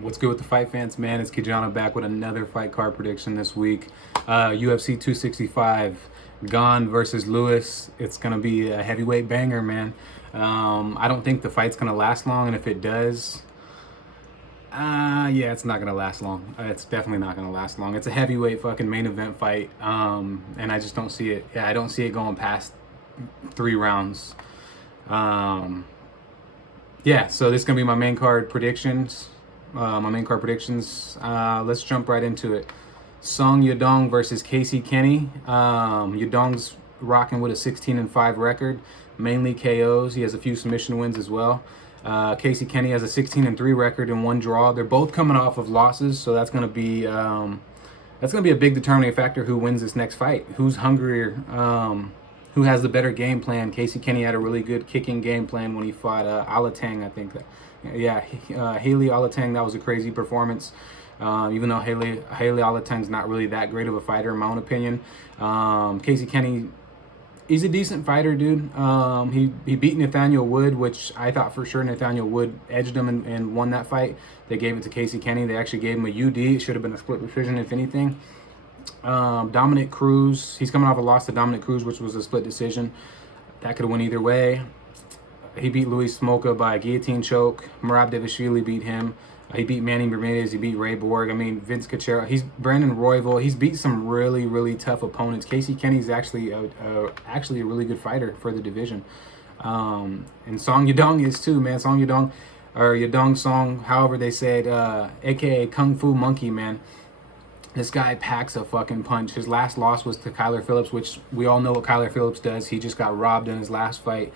What's good with the fight fans, man? It's Kijana back with another fight card prediction this week. UFC 265, Gane versus Lewis. It's going to be a heavyweight banger, man. I don't think the fight's going to last long, and if it does, yeah, it's not going to last long. It's definitely not going to last long. It's a heavyweight fucking main event fight, and I just don't see it. Yeah, I don't see it going past 3 rounds. Yeah, so this is going to be my main card predictions. Let's jump right into it. Song Yadong versus Casey Kenny. Yadong's rocking with a 16-5 record, mainly KOs. He has a few submission wins as well. Casey Kenny has a 16-3 record and 1 draw. They're both coming off of losses, so that's gonna be a big determining factor who wins this next fight. Who's hungrier? Who has the better game plan? Casey Kenny had a really good kicking game plan when he fought Alatang, I think. Haley Alatang, that was a crazy performance. Even though Haley Alatang's not really that great of a fighter, in my own opinion. Casey Kenny, he's a decent fighter, dude. He beat Nathaniel Wood, which I thought for sure Nathaniel Wood edged him and won that fight. They gave it to Casey Kenny. They actually gave him a UD. It should have been a split decision, if anything. Dominic Cruz, he's coming off a loss to Dominic Cruz, which was a split decision. That could have went either way. He beat Luis Smoka by a guillotine choke. Merab Devashvili beat him. He beat Manny Bermudez. He beat Ray Borg. I mean, Vince Cachero. He's Brandon Royval. He's beat some really, really tough opponents. Casey Kenny's actually a really good fighter for the division. And Song Yadong is too, man. Song Yadong, or Yadong Song, however they say it, aka Kung Fu Monkey, man. This guy packs a fucking punch. His last loss was to Kyler Phillips, which we all know what Kyler Phillips does. He just got robbed in his last fight.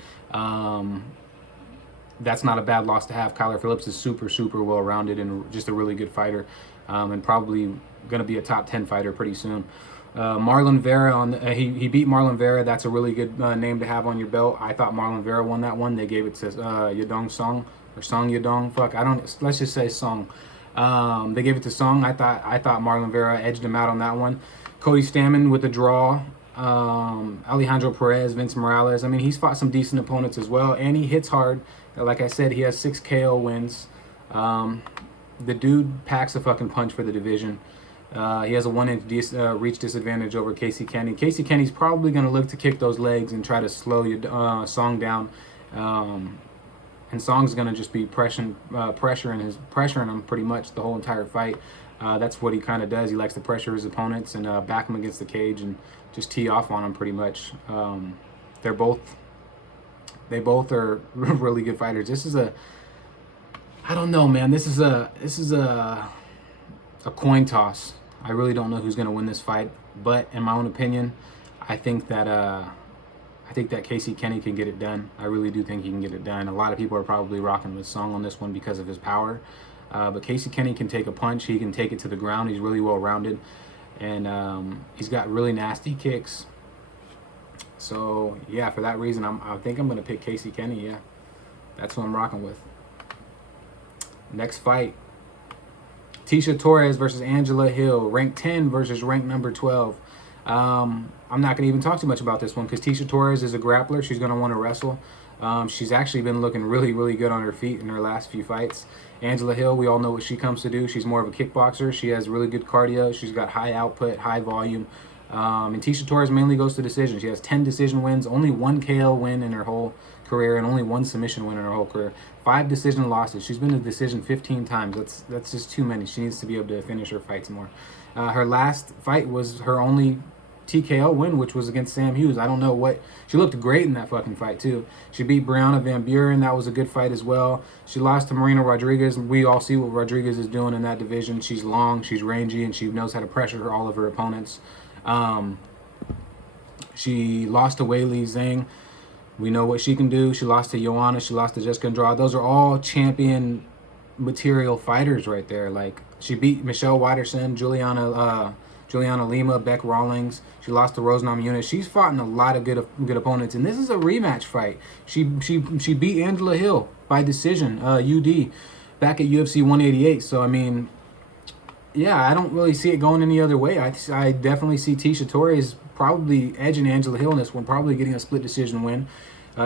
That's not a bad loss to have. Kyler Phillips is super, super well-rounded and just a really good fighter, and probably going to be a top 10 fighter pretty soon. Marlon Vera, he beat Marlon Vera. That's a really good name to have on your belt. I thought Marlon Vera won that one. They gave it to Yadong Song, or Song Yadong. Let's just say Song. They gave it to Song. I thought Marlon Vera edged him out on that one. Cody Stamann with the draw. Alejandro Perez, Vince Morales. I mean, he's fought some decent opponents as well, and he hits hard. Like I said, he has 6 KO wins. The dude packs a fucking punch for the division. He has a 1-inch reach disadvantage over Casey Kenny. Casey Kenny's probably going to look to kick those legs and try to slow Song down. And Song's going to just be pressuring him pretty much the whole entire fight. That's what he kind of does. He likes to pressure his opponents and back him against the cage and just tee off on him pretty much. They both are really good fighters. I don't know, man. This is a coin toss. I really don't know who's going to win this fight, but in my own opinion, I think that Casey Kenny can get it done. I really do think he can get it done. A lot of people are probably rocking with Song on this one because of his power. But Casey Kenny can take a punch. He can take it to the ground. He's really well-rounded. And he's got really nasty kicks. So, yeah, for that reason, I think I'm going to pick Casey Kenny, yeah. That's who I'm rocking with. Next fight. Tisha Torres versus Angela Hill. Rank 10 versus rank number 12. I'm not going to even talk too much about this one because Tisha Torres is a grappler. She's going to want to wrestle. She's actually been looking really, really good on her feet in her last few fights. Angela Hill, we all know what she comes to do. She's more of a kickboxer. She has really good cardio. She's got high output, high volume. And Tisha Torres mainly goes to decision. She has 10 decision wins, only 1 KO win in her whole career, and only 1 submission win in her whole career. 5 decision losses. She's been to decision 15 times. That's just too many. She needs to be able to finish her fights more. Her last fight was her only TKO win, which was against Sam Hughes. I don't know what... She looked great in that fucking fight, too. She beat Brianna Van Buren. That was a good fight as well. She lost to Marina Rodriguez. We all see what Rodriguez is doing in that division. She's long, she's rangy, and she knows how to pressure all of her opponents. She lost to Weili Zhang. We know what she can do. She lost to Joanna. She lost to Jessica Andrade. Those are all champion material fighters right there. Like, she beat Michelle Watterson, Juliana Lima, Beck Rawlings. She lost to Rose Namajunas. She's fought in a lot of good opponents, and this is a rematch fight. She beat Angela Hill by decision, UD, back at UFC 188. So, I mean, yeah, I don't really see it going any other way. I definitely see Tisha Torres probably edging Angela Hill in this one, probably getting a split decision win.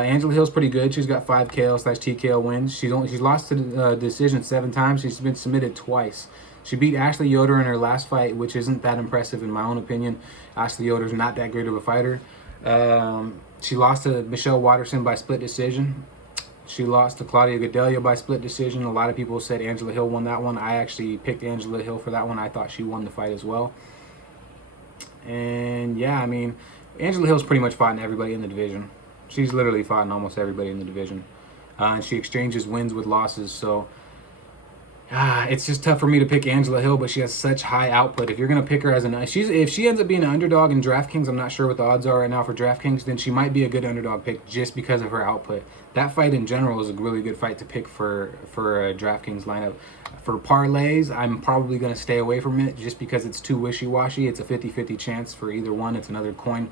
Angela Hill's pretty good. She's got 5 KO/TKO wins. She's lost to the decision 7 times. She's been submitted twice. She beat Ashley Yoder in her last fight, which isn't that impressive in my own opinion. Ashley Yoder's not that great of a fighter. She lost to Michelle Watterson by split decision. She lost to Claudia Gadelha by split decision. A lot of people said Angela Hill won that one. I actually picked Angela Hill for that one. I thought she won the fight as well. And yeah, I mean, Angela Hill's pretty much fought in everybody in the division. She's literally fought in almost everybody in the division. And she exchanges wins with losses. So it's just tough for me to pick Angela Hill, but she has such high output. If you're going to pick her as if she ends up being an underdog in DraftKings, I'm not sure what the odds are right now for DraftKings, then she might be a good underdog pick just because of her output. That fight in general is a really good fight to pick for a DraftKings lineup. For parlays, I'm probably going to stay away from it just because it's too wishy-washy. It's a 50-50 chance for either one. It's another coin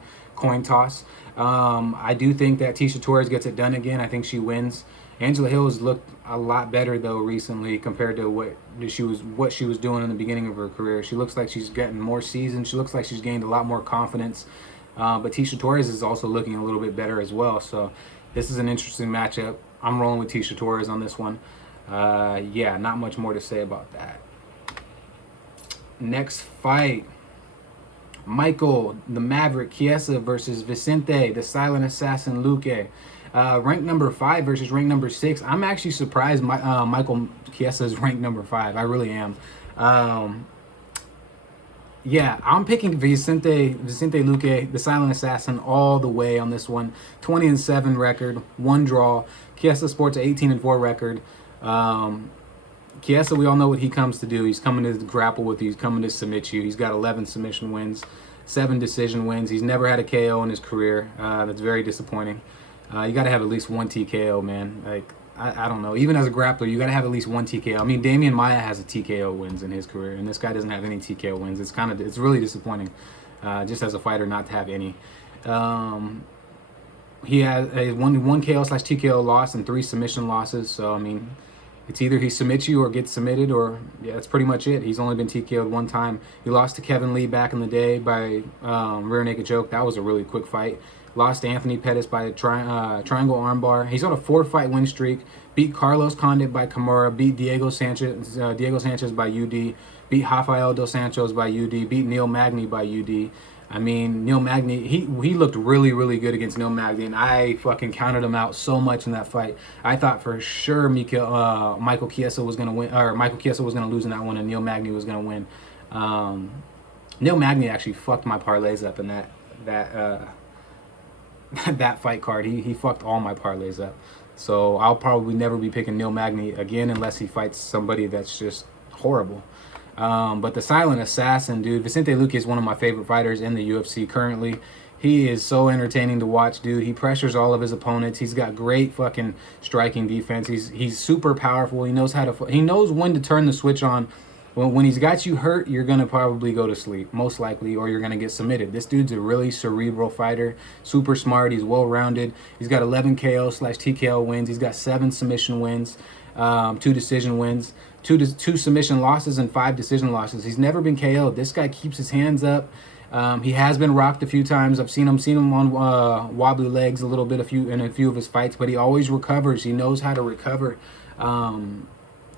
toss. I do think that Tisha Torres gets it done again. I think she wins. Angela Hill has looked a lot better though recently compared to what she was doing in the beginning of her career. She looks like she's getting more seasoned. She looks like she's gained a lot more confidence. But Tisha Torres is also looking a little bit better as well. So this is an interesting matchup. I'm rolling with Tisha Torres on this one. Yeah, not much more to say about that. Next fight. Michael, the Maverick Kiesa versus Vicente, the Silent Assassin Luque. Ranked number 5 versus ranked number 6. I'm actually surprised Michael Kiesa is ranked number 5. I really am. Yeah, I'm picking Vicente Luque, the Silent Assassin, all the way on this one. 20-7 record, 1 draw. Kiesa sports an 18-4 record. Kiesa, we all know what he comes to do. He's coming to grapple with you. He's coming to submit you. He's got 11 submission wins, 7 decision wins. He's never had a KO in his career. That's very disappointing. You got to have at least 1 TKO, man. Like, I don't know. Even as a grappler, you got to have at least 1 TKO. I mean, Damian Maia has a TKO wins in his career, and this guy doesn't have any TKO wins. It's really disappointing, just as a fighter, not to have any. He has a one KO/TKO loss and 3 submission losses. So I mean, it's either he submits you or gets submitted, or yeah, that's pretty much it. He's only been TKO'd 1 time. He lost to Kevin Lee back in the day by rear naked choke. That was a really quick fight. Lost to Anthony Pettis by a triangle armbar. He's on a 4-fight win streak. Beat Carlos Condit by Kimura. Beat Diego Sanchez by UD. Beat Rafael Dos Santos by UD. Beat Neil Magny by UD. I mean, Neil Magny, he looked really, really good against Neil Magny, and I fucking counted him out so much in that fight. I thought for sure Michael Kiesa was gonna win, or Michael Kiesa was gonna lose in that one, and Neil Magny was gonna win. Neil Magny actually fucked my parlays up in that fight card. He fucked all my parlays up. So I'll probably never be picking Neil Magny again unless he fights somebody that's just horrible. But the Silent Assassin, dude, Vicente Luque is one of my favorite fighters in the UFC currently. He is so entertaining to watch, dude. He pressures all of his opponents. He's got great fucking striking defense. He's super powerful. He knows when to turn the switch on. When he's got you hurt, you're going to probably go to sleep, most likely, or you're going to get submitted. This dude's a really cerebral fighter, super smart. He's well-rounded. He's got 11 KO/TKO wins. He's got 7 submission wins, 2 decision wins, 2 submission losses, and 5 decision losses. He's never been KO'd. This guy keeps his hands up. He has been rocked a few times. I've seen him on wobbly legs a little bit in a few of his fights, but he always recovers. He knows how to recover.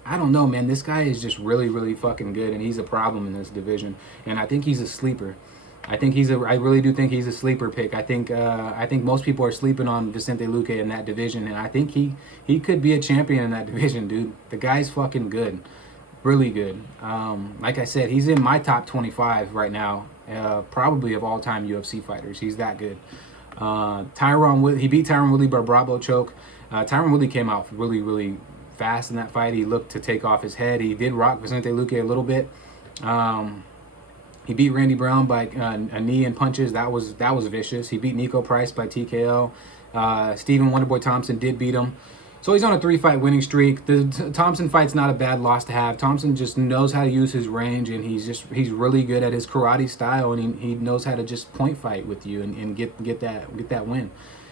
I don't know, man. This guy is just really, really fucking good, and he's a problem in this division. And I think he's a sleeper. I really do think he's a sleeper pick. I think most people are sleeping on Vicente Luque in that division, and I think he could be a champion in that division, dude. The guy's fucking good, really good. Like I said, he's in my top 25 right now, probably of all-time UFC fighters. He's that good. He beat Tyron Woodley by Bravo choke. Tyron Woodley came out really, really fast in that fight. He looked to take off his head. He did rock Vicente Luque a little bit. He beat Randy Brown by a knee and punches. That was vicious. He beat Nico Price by TKO. Stephen Wonderboy Thompson did beat him. So he's on a 3-fight winning streak. The Thompson fight's not a bad loss to have. Thompson just knows how to use his range, and he's really good at his karate style, and he knows how to just point fight with you and get that win.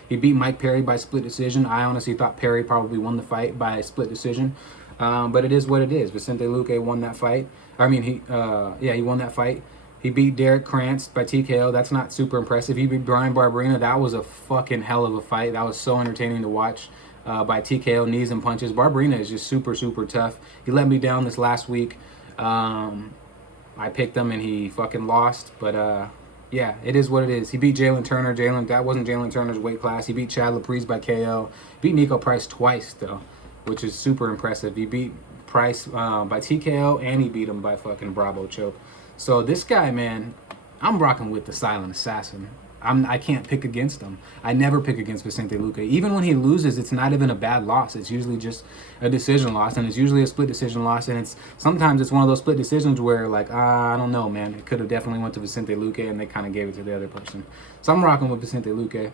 He beat Mike Perry by split decision. I honestly thought Perry probably won the fight by split decision. But it is what it is. Vicente Luque won that fight. He won that fight. He beat Derek Krantz by TKO. That's not super impressive. He beat Brian Barberena. That was a fucking hell of a fight. That was so entertaining to watch by TKO, knees and punches. Barberena is just super, super tough. He let me down this last week. I picked him and he fucking lost. But yeah, it is what it is. He beat Jalen Turner. That wasn't Jalen Turner's weight class. He beat Chad Laprise by KO. Beat Nico Price twice, though, which is super impressive. He beat Price by TKO and he beat him by fucking Bravo choke. So this guy, man, I'm rocking with the silent assassin. I can't pick against him. I never pick against Vicente Luque. Even when he loses, it's not even a bad loss. It's usually just a decision loss, and it's usually a split decision loss. And sometimes it's one of those split decisions where, like, I don't know, man. It could have definitely went to Vicente Luque, and they kind of gave it to the other person. So I'm rocking with Vicente Luque.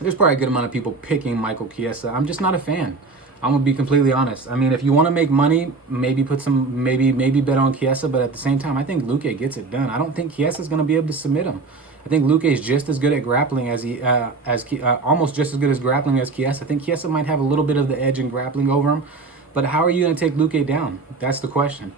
There's probably a good amount of people picking Michael Kiesa. I'm just not a fan. I'm gonna be completely honest. I mean, if you want to make money, maybe bet on Kiesa, but at the same time, I think Luque gets it done. I don't think Kiesa's gonna be able to submit him. I think Luque is just as good at grappling as almost just as good as grappling as Kiesa. I think Kiesa might have a little bit of the edge in grappling over him, but how are you gonna take Luque down? That's the question.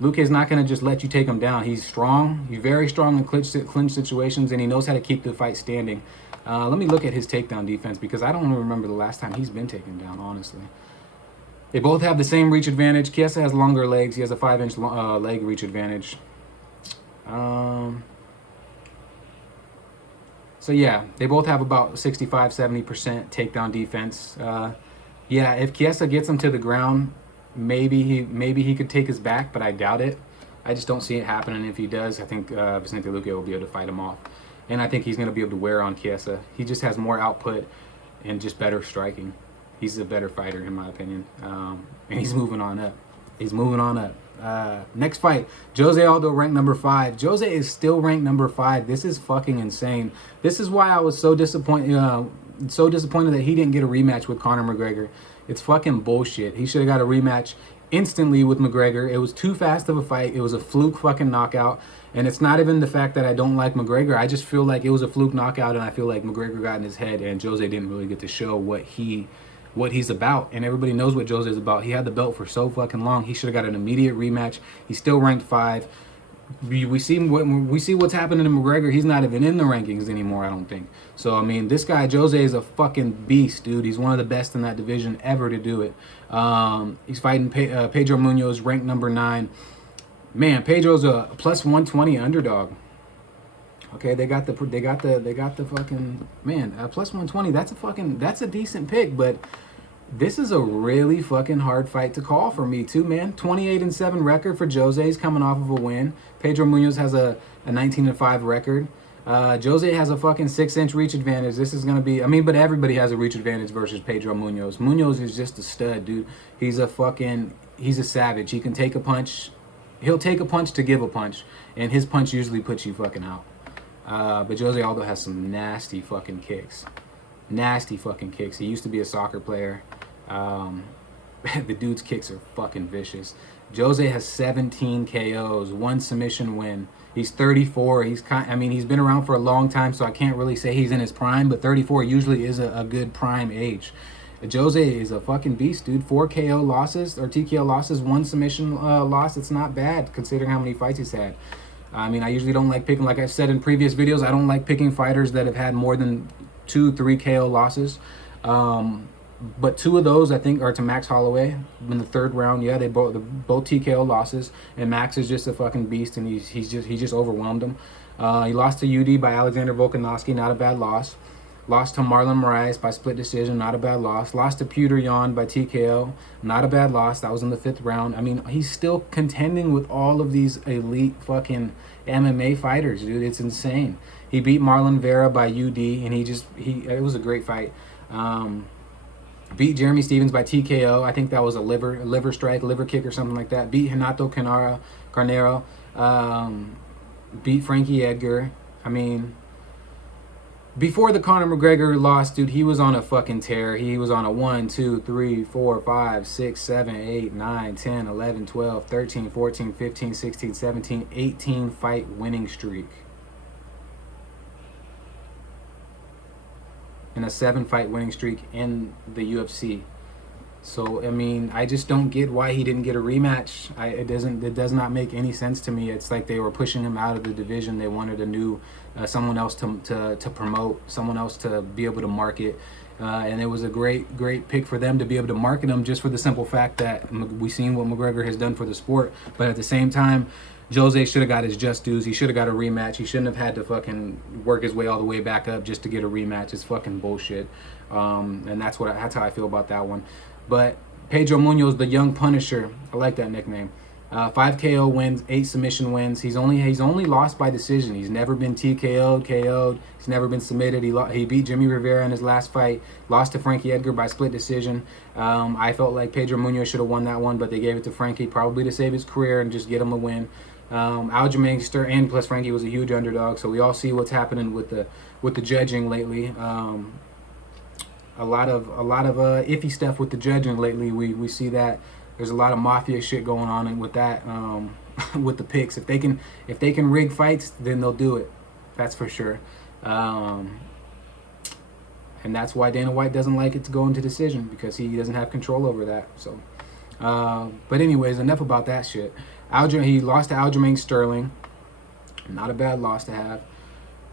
Luque is not gonna just let you take him down. He's strong. He's very strong in clinch situations, and he knows how to keep the fight standing. Let me look at his takedown defense because I don't remember the last time he's been taken down, honestly. They both have the same reach advantage. Kiesa has longer legs. He has a 5-inch leg reach advantage. So yeah, they both have about 65-70% takedown defense. Yeah, if Kiesa gets him to the ground, maybe he could take his back, but I doubt it. I just don't see it happening. If he does, I think Vicente Luque will be able to fight him off. And I think he's going to be able to wear on Kiesa. He just has more output and just better striking. He's a better fighter, in my opinion. And he's moving on up. Next fight, Jose Aldo ranked number 5. Jose is still ranked number 5. This is fucking insane. This is why I was so disappointed that he didn't get a rematch with Conor McGregor. It's fucking bullshit. He should have got a rematch instantly with McGregor. It was too fast of a fight. It was a fluke fucking knockout. And it's not even the fact that I don't like McGregor. I just feel like it was a fluke knockout, and I feel like McGregor got in his head, and Jose didn't really get to show what he's about. And everybody knows what Jose's about. He had the belt for so fucking long. He should have got an immediate rematch. He's still ranked 5. We see what's happening to McGregor. He's not even in the rankings anymore, I don't think. So I mean, this guy Jose is a fucking beast, dude. He's one of the best in that division ever to do it. He's fighting Pedro Munoz, ranked number 9. Man, Pedro's a plus 120 underdog. Okay, they got the fucking, man, plus 120. That's a decent pick, but this is a really fucking hard fight to call for me too, man. 28-7 record for Jose's coming off of a win. Pedro Munoz has a 19-5 record. Jose has a fucking 6-inch reach advantage. This is gonna be, I mean, but everybody has a reach advantage versus Pedro Munoz. Munoz is just a stud, dude. He's a savage. He can take a punch. He'll take a punch to give a punch, and his punch usually puts you fucking out. But Jose Aldo has some nasty fucking kicks. Nasty fucking kicks. He used to be a soccer player. The dude's kicks are fucking vicious. Jose has 17 KOs, 1 submission win. He's 34. He's been around for a long time, so I can't really say he's in his prime, but 34 usually is a good prime age. Jose is a fucking beast, dude. 4 KO losses or TKO losses, 1 submission loss. It's not bad considering how many fights he's had. I mean, I usually don't like picking, like I've said in previous videos, I don't like picking fighters that have had more than 2-3 KO losses. But 2 of those, I think, are to Max Holloway in the 3rd round. Yeah, they both TKO losses, and Max is just a fucking beast, and he just overwhelmed him. He lost to UD by Alexander Volkanovski, not a bad loss. Lost to Marlon Vera by split decision, not a bad loss. Lost to Petr Yan by TKO, not a bad loss. That was in the 5th round. I mean, he's still contending with all of these elite fucking MMA fighters, dude. It's insane. He beat Marlon Vera by UD, and it was a great fight. Beat Jeremy Stephens by TKO. I think that was a liver strike, liver kick or something like that. Beat Renato Carnero. Beat Frankie Edgar. I mean, before the Conor McGregor loss, dude, he was on a fucking tear. He was on a 1, 2, 3, 4, 5, 6, 7, 8, 9, 10, 11, 12, 13, 14, 15, 16, 17, 18 fight winning streak. And a 7 fight winning streak in the UFC. So I mean, I just don't get why he didn't get a rematch. It does not make any sense to me. It's like they were pushing him out of the division. They wanted a new someone else to promote, someone else to be able to market. And it was a great pick for them to be able to market him, just for the simple fact that we've seen what McGregor has done for the sport. But at the same time, Jose should have got his just dues. He should have got a rematch. He shouldn't have had to fucking work his way all the way back up just to get a rematch. It's fucking bullshit. And that's how I feel about that one. But Pedro Munoz, the Young Punisher, I like that nickname. 5 KO wins, 8 submission wins. He's only lost by decision. He's never been KO'd. He's never been submitted. He beat Jimmy Rivera in his last fight. Lost to Frankie Edgar by split decision. I felt like Pedro Munoz should have won that one, but they gave it to Frankie probably to save his career and just get him a win. Aljamain, and plus Frankie was a huge underdog, so we all see what's happening with the judging lately. A lot of iffy stuff with the judging lately. We see that there's a lot of mafia shit going on, and with that, with the picks, if they can rig fights, then they'll do it. That's for sure. And that's why Dana White doesn't like it to go into decision, because he doesn't have control over that. So, but anyways, enough about that shit. He lost to Aljamain Sterling. Not a bad loss to have.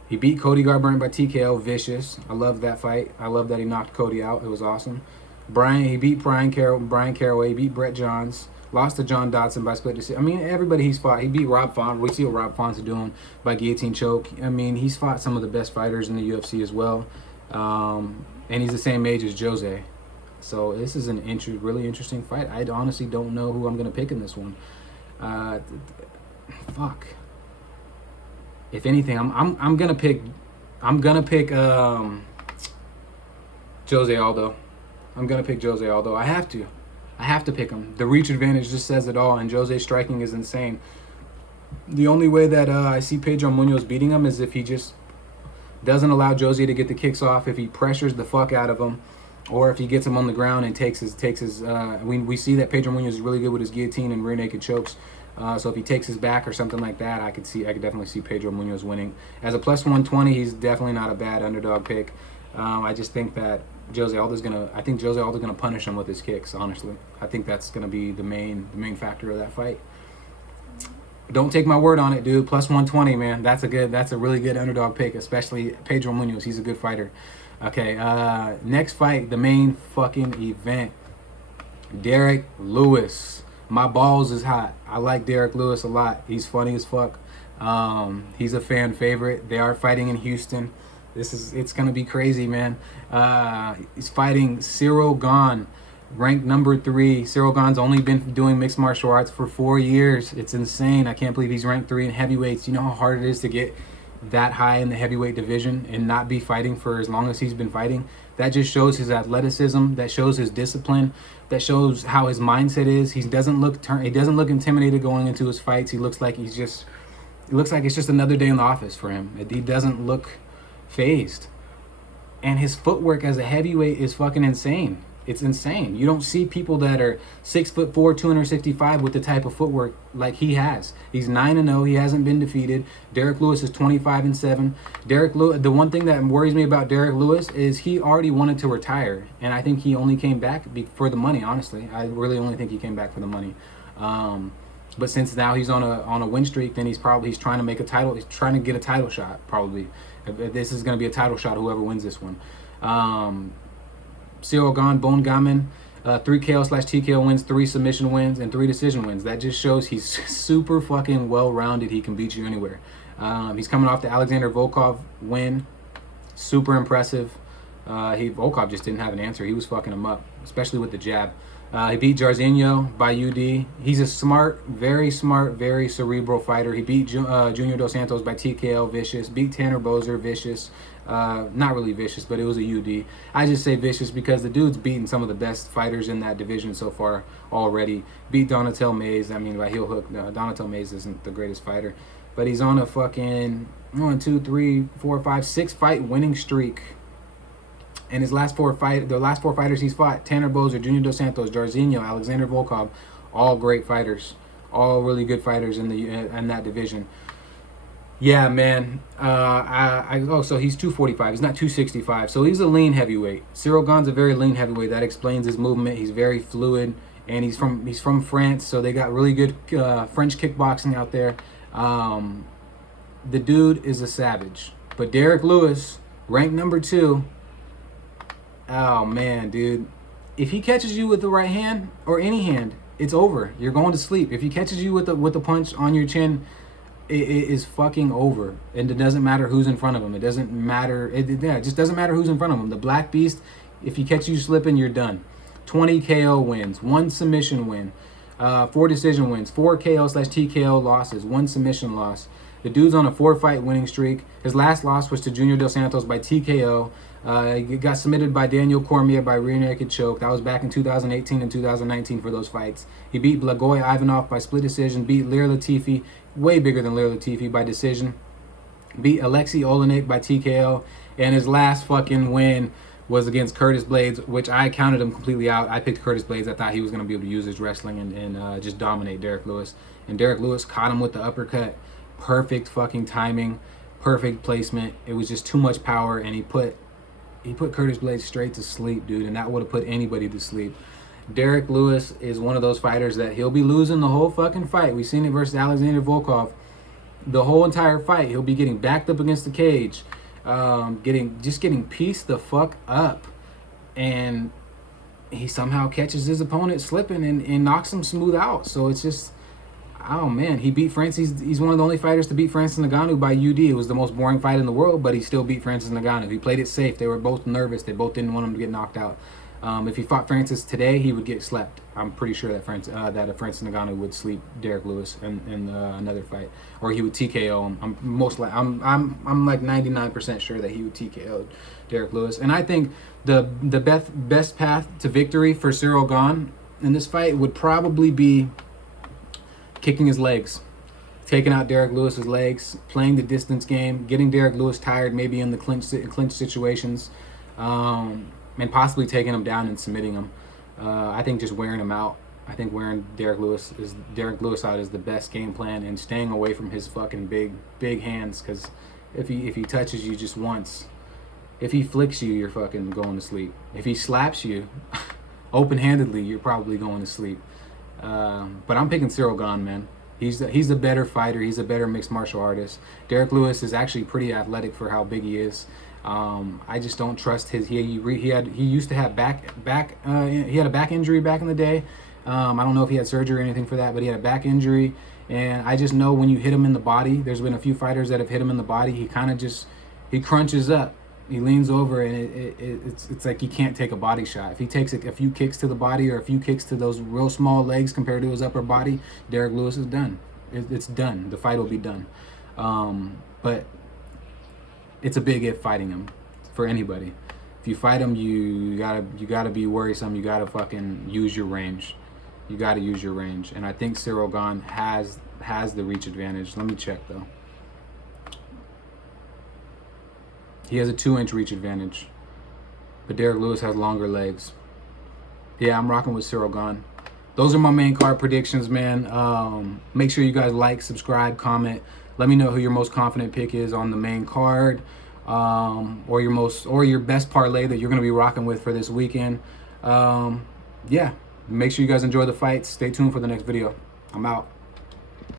He beat Cody Garbrandt by TKO, vicious. I love that fight. I love that he knocked Cody out. It was awesome. He beat Brian Caraway. He beat Brett Johns. Lost to John Dodson by split decision. I mean, everybody he's fought. He beat Rob Font. We see what Rob Font's doing by guillotine choke. I mean, he's fought some of the best fighters in the UFC as well. And he's the same age as Jose. So this is an really interesting fight. I honestly don't know who I'm going to pick in this one. Fuck. If anything, I'm gonna pick Jose Aldo. I'm gonna pick Jose Aldo. I have to pick him. The reach advantage just says it all, and Jose's striking is insane. The only way that I see Pedro Munoz beating him is if he just doesn't allow Jose to get the kicks off, if he pressures the fuck out of him, or if he gets him on the ground and takes his. We see that Pedro Munoz is really good with his guillotine and rear naked chokes. So if he takes his back or something like that, I could definitely see Pedro Munoz winning. As a plus 120, he's definitely not a bad underdog pick. I just think that Jose Aldo's gonna punish him with his kicks. Honestly, I think that's gonna be the main factor of that fight. Don't take my word on it, dude. Plus 120, man. That's a really good underdog pick, especially Pedro Munoz. He's a good fighter. Okay, next fight, the main fucking event. Derek Lewis. My balls is hot. I like Derek Lewis a lot. He's funny as fuck. He's a fan favorite. They are fighting in Houston. It's gonna be crazy, man. He's fighting Cyril Gane, ranked number 3. Cyril Gane's only been doing mixed martial arts for 4 years. It's insane. I can't believe he's ranked 3 in heavyweights. You know how hard it is to get that high in the heavyweight division and not be fighting for as long as he's been fighting. That just shows his athleticism. That shows his discipline. That shows how his mindset is. He doesn't look intimidated going into his fights. It looks like it's just another day in the office for him. He doesn't look phased. And his footwork as a heavyweight is fucking insane. It's insane. You don't see people that are 6'4", 265 with the type of footwork like he has. He's 9-0. He hasn't been defeated. Derek Lewis is 25-7. Derek Lewis. The one thing that worries me about Derek Lewis is he already wanted to retire, and I think he only came back for the money. Honestly, I really only think he came back for the money. But since now he's on a win streak, then he's trying to make a title. He's trying to get a title shot. Probably, this is going to be a title shot. Whoever wins this one. Cyril Gane, Bone Gamin, 3 KO/TKO wins, 3 submission wins, and 3 decision wins. That just shows he's super fucking well-rounded. He can beat you anywhere. He's coming off the Alexander Volkov win. Super impressive. Volkov just didn't have an answer. He was fucking him up, especially with the jab. He beat Jairzinho by UD. He's a very smart, very cerebral fighter. He beat Junior Dos Santos by TKO, vicious. Beat Tanner Boser, vicious. Not really vicious, but it was a UD. I just say vicious because the dude's beaten some of the best fighters in that division so far already. Beat Donatel Mays. I mean, by heel hook. Donatel Mays isn't the greatest fighter, but he's on a fucking 1, 2, 3, 4, 5, 6 fight winning streak. And the last 4 fighters he's fought: Tanner Boser, Junior Dos Santos, Jairzinho, Alexander Volkov, all great fighters, all really good fighters in that division. Yeah, man. So he's 245. He's not 265. So he's a lean heavyweight. Cyril Gane's a very lean heavyweight. That explains his movement. He's very fluid, and he's from France. So they got really good French kickboxing out there. The dude is a savage. But Derek Lewis, ranked number 2. Oh man, dude. If he catches you with the right hand or any hand, it's over. You're going to sleep. If he catches you with the punch on your chin, it is fucking over. And it doesn't matter who's in front of him. It doesn't matter. It just doesn't matter who's in front of him. The Black Beast, if he catches you slipping, you're done. 20 KO wins, 1 submission win, 4 decision wins, 4 KO/TKO losses, 1 submission loss. The dude's on a 4-fight winning streak. His last loss was to Junior Dos Santos by TKO. He got submitted by Daniel Cormier by rear naked choke. That was back in 2018 and 2019 for those fights. He beat Blagoy Ivanov by split decision, beat Lir Latifi, way bigger than Lir Latifi, by decision, beat Alexei Olenek by TKO, and his last fucking win was against Curtis Blades, which I counted him completely out. I picked Curtis Blades. I thought he was going to be able to use his wrestling and just dominate Derek Lewis. And Derek Lewis caught him with the uppercut. Perfect fucking timing, perfect placement. It was just too much power, and he put Curtis Blades straight to sleep, dude, and that would have put anybody to sleep. Derek Lewis is one of those fighters that he'll be losing the whole fucking fight. We've seen it versus Alexander Volkov. The whole entire fight, he'll be getting backed up against the cage, getting pieced the fuck up, and he somehow catches his opponent slipping and knocks him smooth out. So it's just, oh man, he beat Francis. He's one of the only fighters to beat Francis Ngannou by UD. It was the most boring fight in the world, but he still beat Francis Ngannou. He played it safe. They were both nervous. They both didn't want him to get knocked out. If he fought Francis today, he would get slept. I'm pretty sure that Francis Ngannou would sleep Derek Lewis in another fight, or he would TKO him. I'm like 99% sure that he would TKO Derek Lewis. And I think the best path to victory for Cyril Gane in this fight would probably be kicking his legs, taking out Derek Lewis's legs, playing the distance game, getting Derek Lewis tired, maybe in the clinch situations, and possibly taking him down and submitting him. I think just wearing him out. I think wearing Derek Lewis out is the best game plan, and staying away from his fucking big hands, because if he touches you just once, if he flicks you, you're fucking going to sleep. If he slaps you open-handedly, you're probably going to sleep. But I'm picking Cyril Gane, man. He's a better fighter. He's a better mixed martial artist. Derek Lewis is actually pretty athletic for how big he is. I just don't trust his. He used to have he had a back injury back in the day. I don't know if he had surgery or anything for that, but he had a back injury, and I just know when you hit him in the body, there's been a few fighters that have hit him in the body. He kind of he crunches up. He leans over, and it's like he can't take a body shot. If he takes a few kicks to the body or a few kicks to those real small legs compared to his upper body, Derek Lewis is done. It's done. The fight will be done. But it's a big if fighting him for anybody. If you fight him, you gotta be worrisome. You gotta fucking use your range. You gotta use your range. And I think Cyril Gane has the reach advantage. Let me check though. He has a 2-inch reach advantage, but Derek Lewis has longer legs. Yeah, I'm rocking with Cyril Gane. Those are my main card predictions, man. Make sure you guys like, subscribe, comment. Let me know who your most confident pick is on the main card, or your best parlay that you're gonna be rocking with for this weekend. Yeah, make sure you guys enjoy the fights. Stay tuned for the next video. I'm out.